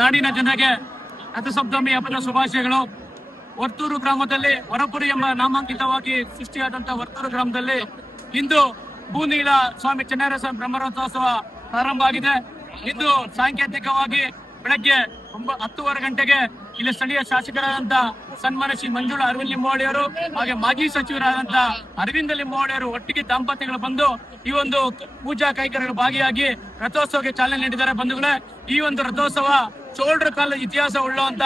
ನಾಡಿನ ಜನರಿಗೆ ರಥಸಪ್ತಮಿ ಹಬ್ಬದ ಶುಭಾಶಯಗಳು. ವರ್ತೂರು ಗ್ರಾಮದಲ್ಲಿ ಹೊರಪುರಿ ಎಂಬ ನಾಮಾಂಕಿತವಾಗಿ ಸೃಷ್ಟಿಯಾದಂತಹ ವರ್ತೂರು ಗ್ರಾಮದಲ್ಲಿ ಇಂದು ಭೂನೀಲ ಸ್ವಾಮಿ ಚೆನ್ನೈಸ್ವಾಮಿ ಬ್ರಹ್ಮರಥೋತ್ಸವ ಪ್ರಾರಂಭ ಆಗಿದೆ. ಇಂದು ಸಾಂಕೇತಿಕವಾಗಿ ಬೆಳಗ್ಗೆ 10:30 ಗಂಟೆಗೆ ಇಲ್ಲಿ ಸ್ಥಳೀಯ ಶಾಸಕರಾದಂತ ಸನ್ಮಾನ್ಯ ಶ್ರೀ ಮಂಜುಳಾ ಅರವಿಂದ್ ಲಿಂಬೋಳಿಯವರು ಹಾಗೆ ಮಾಜಿ ಸಚಿವರಾದಂತ ಅರವಿಂದ ಲಿಂಬೋಳಿಯವರು ಒಟ್ಟಿಗೆ ದಂಪತಿಗಳು ಬಂದು ಈ ಒಂದು ಪೂಜಾ ಕೈಂಕರ್ಯಗಳು ಭಾಗಿಯಾಗಿ ರಥೋತ್ಸವಕ್ಕೆ ಚಾಲನೆ ನೀಡಿದ್ದಾರೆ. ಬಂಧುಗಳೇ, ಈ ಒಂದು ರಥೋತ್ಸವ ಚೋಳರ ಕಾಲದ ಇತಿಹಾಸ ಉಳ್ಳುವಂತ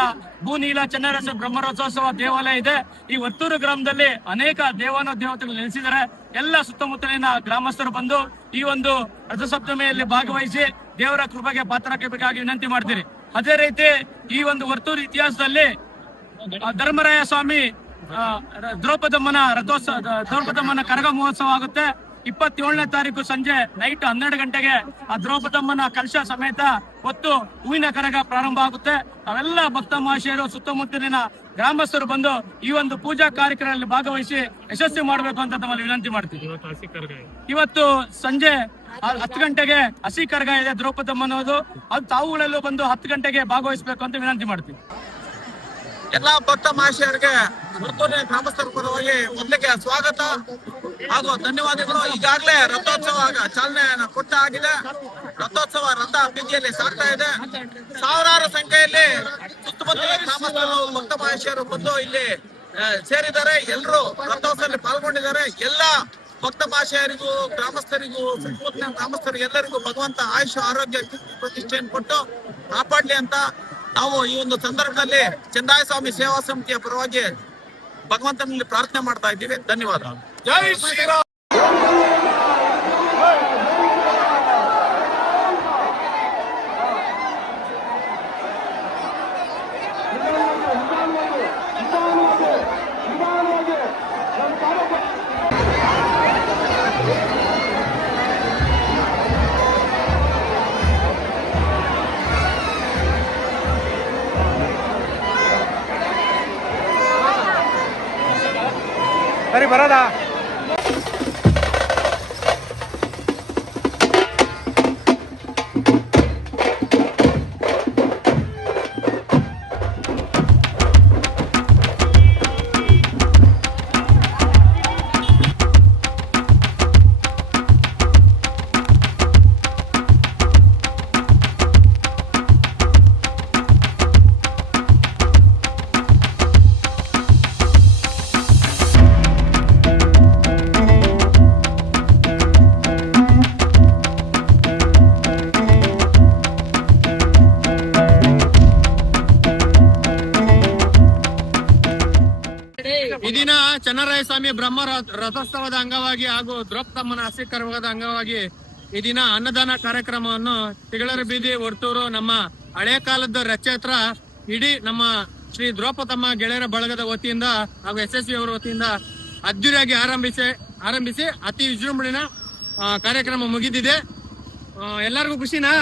ಭೂನೀಲ ಚೆನ್ನೈಸ್ವಾಮಿ ಬ್ರಹ್ಮರಥೋತ್ಸವ ದೇವಾಲಯ ಇದೆ. ಈ ವರ್ತೂರು ಗ್ರಾಮದಲ್ಲಿ ಅನೇಕ ದೇವತೆಗಳು ನೆಲೆಸಿದ್ದಾರೆ. ಎಲ್ಲ ಸುತ್ತಮುತ್ತಲಿನ ಗ್ರಾಮಸ್ಥರು ಬಂದು ಈ ಒಂದು ರಥಸಪ್ತಮಿಯಲ್ಲಿ ಭಾಗವಹಿಸಿ ದೇವರ ಕೃಪೆಗೆ ಪಾತ್ರರಾಗಬೇಕಾಗಿ ವಿನಂತಿ ಮಾಡ್ತೀರಿ. ಅದೇ ರೀತಿ ಈ ಒಂದು ವರ್ತೂರು ಇತಿಹಾಸದಲ್ಲಿ ಧರ್ಮರಾಯ ಸ್ವಾಮಿ ದ್ರೌಪದಮ್ಮನ ಕರಗ ಮಹೋತ್ಸವ ಆಗುತ್ತೆ. 27ನೇ ತಾರೀಕು ಸಂಜೆ ನೈಟ್ 12 ಗಂಟೆಗೆ ಆ ದ್ರೌಪದಮ್ಮನ ಕಲಶ ಸಮೇತ ಹೊತ್ತು ಹೂವಿನ ಕರಗ ಪ್ರಾರಂಭ ಆಗುತ್ತೆ. ಅವೆಲ್ಲ ಭಕ್ತ ಮಹಾಶಯರು ಸುತ್ತಮುತ್ತಲಿನ ಗ್ರಾಮಸ್ಥರು ಬಂದು ಈ ಒಂದು ಪೂಜಾ ಕಾರ್ಯಕ್ರಮದಲ್ಲಿ ಭಾಗವಹಿಸಿ ಯಶಸ್ವಿ ಮಾಡಬೇಕು ಅಂತ ತಮ್ಮಲ್ಲಿ ವಿನಂತಿ ಮಾಡ್ತೀವಿ. ಇವತ್ತು ಸಂಜೆ 10 ಗಂಟೆಗೆ ಹಸಿ ಕರಗ ಇದೆ ದ್ರೌಪದಮ್ಮನದು. ಅದು ತಾವುಗಳಲ್ಲೂ ಬಂದು 10 ಗಂಟೆಗೆ ಭಾಗವಹಿಸಬೇಕು ಅಂತ ವಿನಂತಿ ಮಾಡ್ತೀವಿ. ಎಲ್ಲಾ ಭಕ್ತ ಮಹಾಶಯರಿಗೆ ವರ್ತೂರಿನ ಗ್ರಾಮಸ್ಥರ ಪರವಾಗಿ ಮೊದಲಿಗೆ ಸ್ವಾಗತ ಹಾಗೂ ಧನ್ಯವಾದಗಳು. ಈಗಾಗಲೇ ರಥೋತ್ಸವ ಚಾಲನೆ ಕೊಟ್ಟ ಆಗಿದೆ. ರಥೋತ್ಸವ ರಥ ಬೀದಿಯಲ್ಲಿ ಸಾಗ್ತಾ ಇದೆ. ಸಾವಿರಾರು ಸಂಖ್ಯೆಯಲ್ಲಿ ಸುತ್ತಮುತ್ತಲ ಗ್ರಾಮಸ್ಥರು ಭಕ್ತ ಮಹಾಶಯರು ಬಂದು ಇಲ್ಲಿ ಸೇರಿದ್ದಾರೆ. ಎಲ್ಲರೂ ರಥೋತ್ಸವದಲ್ಲಿ ಪಾಲ್ಗೊಂಡಿದ್ದಾರೆ. ಎಲ್ಲ ಭಕ್ತ ಮಹಾಶಯರಿಗೂ ಗ್ರಾಮಸ್ಥರಿಗೂ ಸುತ್ತಮುತ್ತಲಿನ ಗ್ರಾಮಸ್ಥರಿಗೂ ಎಲ್ಲರಿಗೂ ಭಗವಂತ ಆಯುಷ್ ಆರೋಗ್ಯ ಪ್ರತಿಷ್ಠೆಯನ್ನು ಕೊಟ್ಟು ಕಾಪಾಡ್ಲಿ ಅಂತ ನಾವು ಈ ಒಂದು ಸಂದರ್ಭದಲ್ಲಿ ಚೆನ್ನೈಸ್ವಾಮಿ ಸೇವಾ ಸಮಿತಿಯ ಪರವಾಗಿ ಭಗವಂತನಲ್ಲಿ ಪ್ರಾರ್ಥನೆ ಮಾಡ್ತಾ ಇದ್ದೀವಿ. ಧನ್ಯವಾದ. ಜೈ ಶ್ರೀರಾಮ್. ಸರಿ ಬರೋದಾ? ಈ ದಿನ ಚೆನ್ನರಾಯಸ್ವಾಮಿ ಬ್ರಹ್ಮ ರಥೋತ್ಸವದ ಅಂಗವಾಗಿ ಹಾಗೂ ದ್ರೌಪದಮ್ಮನ ಹಸಿ ಕರಗದ ಅಂಗವಾಗಿ ಈ ದಿನ ಅನ್ನದಾನ ಕಾರ್ಯಕ್ರಮವನ್ನು ತಿಗಳರ ಬೀದಿ ವರ್ತೂರು ನಮ್ಮ ಹಳೆ ಕಾಲದ ರಚಯಿತರ ಇಡೀ ನಮ್ಮ ಶ್ರೀ ದ್ರೌಪದಮ್ಮ ಗೆಳೆಯರ ಬಳಗದ ವತಿಯಿಂದ ಹಾಗೂ SSV ಅವರ ವತಿಯಿಂದ ಅದ್ದೂರಿಯಾಗಿ ಆರಂಭಿಸಿ ಅತಿ ವಿಜೃಂಭಣೆಯ ಕಾರ್ಯಕ್ರಮ ಮುಗಿದಿದೆ. ಎಲ್ಲರಿಗೂ ಖುಷಿನಾ?